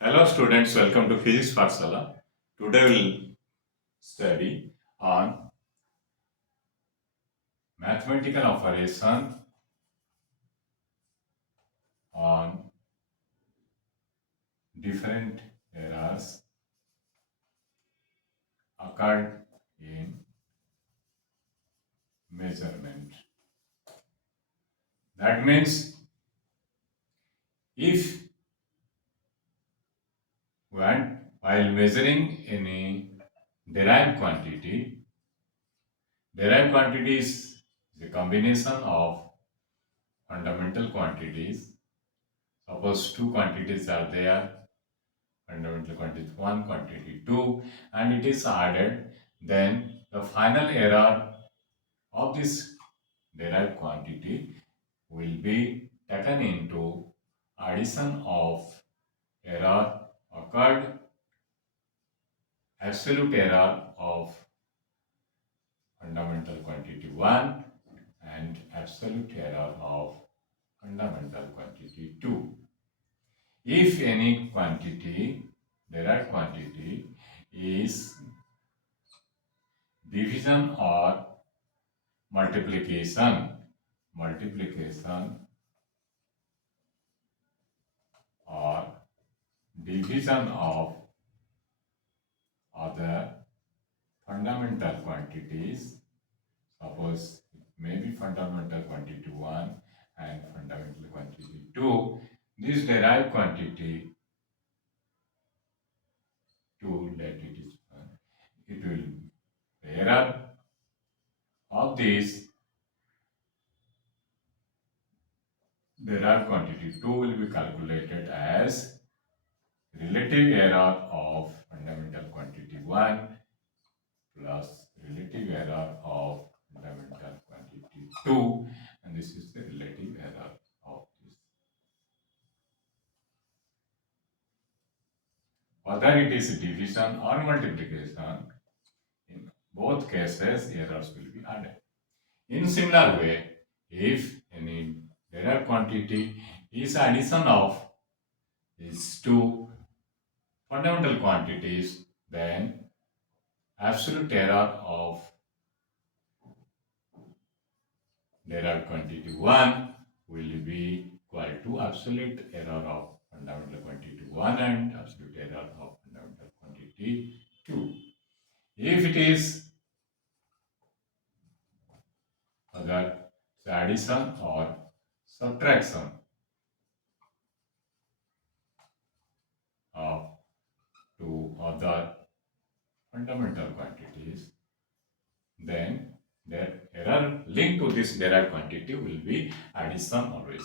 Hello students, welcome to Physics Pathshala. Today we'll study on mathematical operation on different errors occurred in measurement. That means if while measuring any derived quantity, derived quantity is the combination of fundamental quantities. Suppose two quantities are there, fundamental quantity 1, quantity 2, and it is added, then the final error of this derived quantity will be taken into addition of error occurred, absolute error of fundamental quantity 1 and absolute error of fundamental quantity 2. If any quantity, derived quantity, is division or multiplication or division of other fundamental quantities. Suppose it may be fundamental quantity 1 and fundamental quantity 2. This derived quantity 2, let it is, it will, the error of this derived quantity 2 will be calculated as relative error of fundamental quantity 1 plus relative error of fundamental quantity 2, and this is the relative error of this. Whether it is division or multiplication, in both cases errors will be added. In similar way, if any derived quantity is addition of these two fundamental quantities, then absolute error of derived quantity 1 will be equal to absolute error of fundamental quantity 1 and absolute error of fundamental quantity 2. If it is other addition or subtraction of two other fundamental quantities, then their error linked to this derived quantity will be addition always.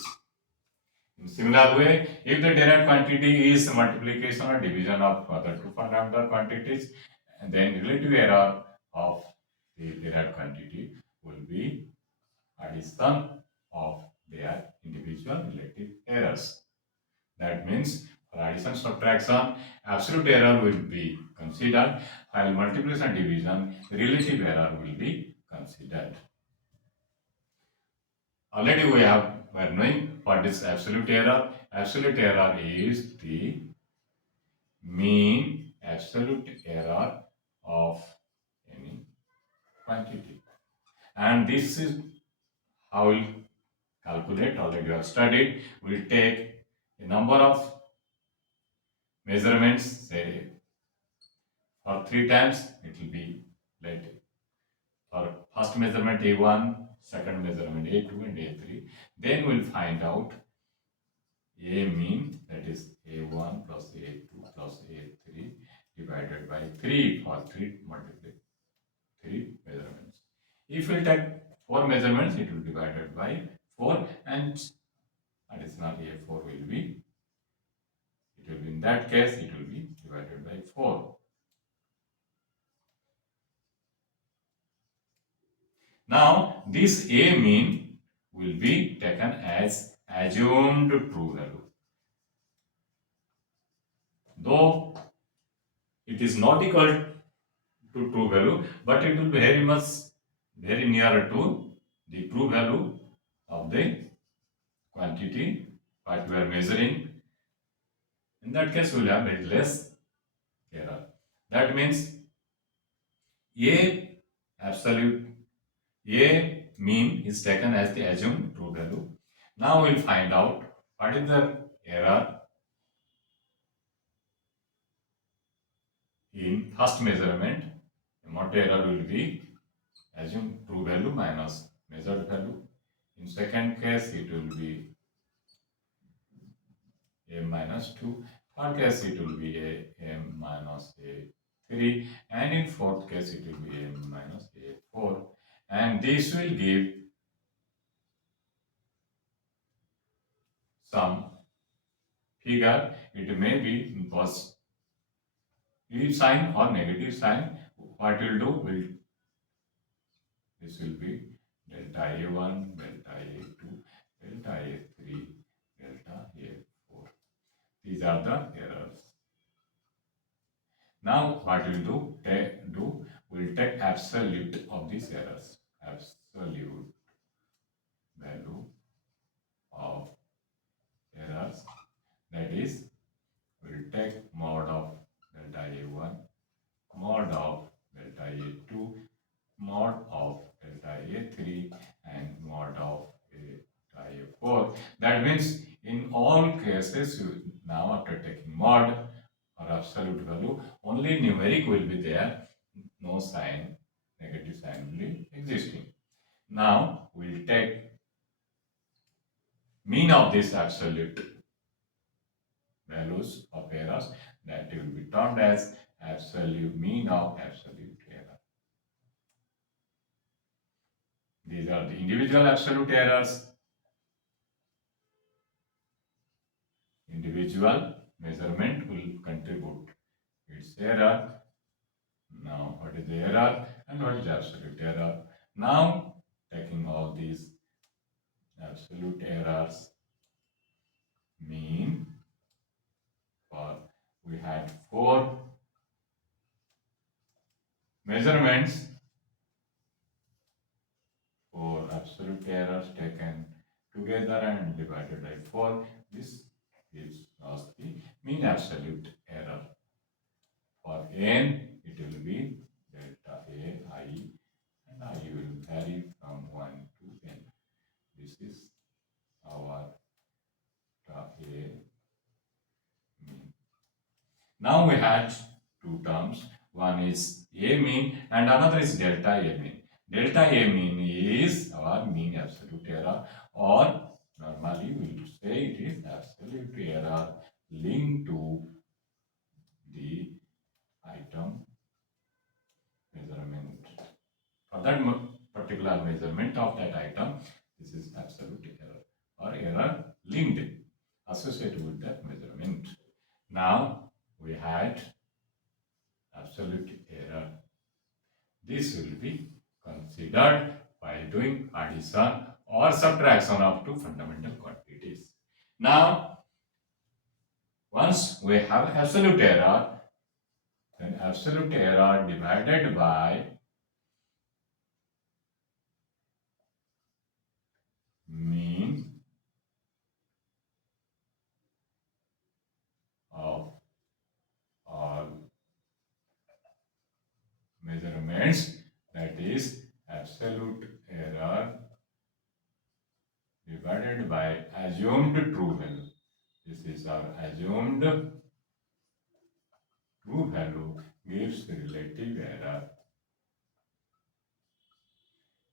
In similar way, if the derived quantity is multiplication or division of other two fundamental quantities, then relative error of the derived quantity will be addition of their individual relative errors. That means for addition subtraction, absolute error will be considered, while multiplication and division, relative error will be considered. Already we are knowing what is absolute error. Absolute error is the mean absolute error of any quantity. And this is how we calculate. Already you have studied. We will take a number of measurements, say for 3 times, it will be like for first measurement A1, second measurement A2 and A3. Then we'll find out A mean, that is A1 plus A2 plus A3 divided by 3 for 3 measurements. If we take 4 measurements, it will be divided by 4 and additional A4 will be, in that case, it will be divided by 4. Now, this A mean will be taken as assumed true value. Though it is not equal to true value, but it will be very near to the true value of the quantity what we are measuring. In that case, we will have very less error. That means A absolute A mean is taken as the assumed true value. Now we'll find out what is the error in first measurement. What error will be assume true value minus measured value. In second case, it will be a minus 2. Third case, it will be a m minus a 3. And in fourth case, it will be a minus a 4. And this will give some figure. It may be positive sign or negative sign. What we'll do, this will be delta A1, delta A2, delta A3, delta A4. These are the errors. Now what we'll do, we'll take absolute of these errors. Absolute value of errors. That is, we'll take mod of delta A1, mod of delta A2, mod of delta A3, and mod of delta A4. That means in all cases, now after taking mod or absolute value, only numeric will be there, no sign, negative sign will be existing. Now we'll take mean of this absolute values of errors, that will be termed as absolute mean of absolute error. These are the individual absolute errors. Individual measurement will contribute its error. Now, what is the error and what is the absolute error? Now, taking all these absolute errors, mean for we had 4 measurements, 4 absolute errors taken together and divided by 4. This gives us the mean absolute error. For n, it will be delta A I, and I will vary from 1 to n. This is our delta A mean. Now we had two terms. One is A mean and another is delta A mean. Delta A mean is our mean absolute error, or normally we will say it is absolute error linked to the item measurement. For that particular measurement of that item, this is absolute error or error linked associated with that measurement. Now we had absolute error. This will be considered while doing addition or subtraction of two fundamental quantities. Now, once we have absolute error, then absolute error divided by mean of all measurements, that is absolute error divided by assumed true value. This is our assumed true value gives relative error.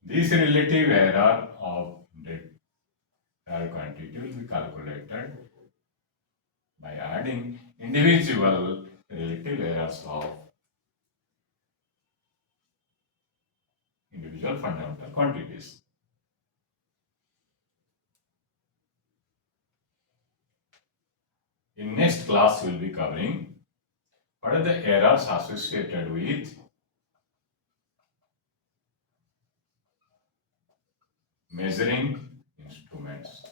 This relative error of the entire quantity will be calculated by adding individual relative errors of individual fundamental quantities. In next class, we will be covering what are the errors associated with measuring instruments.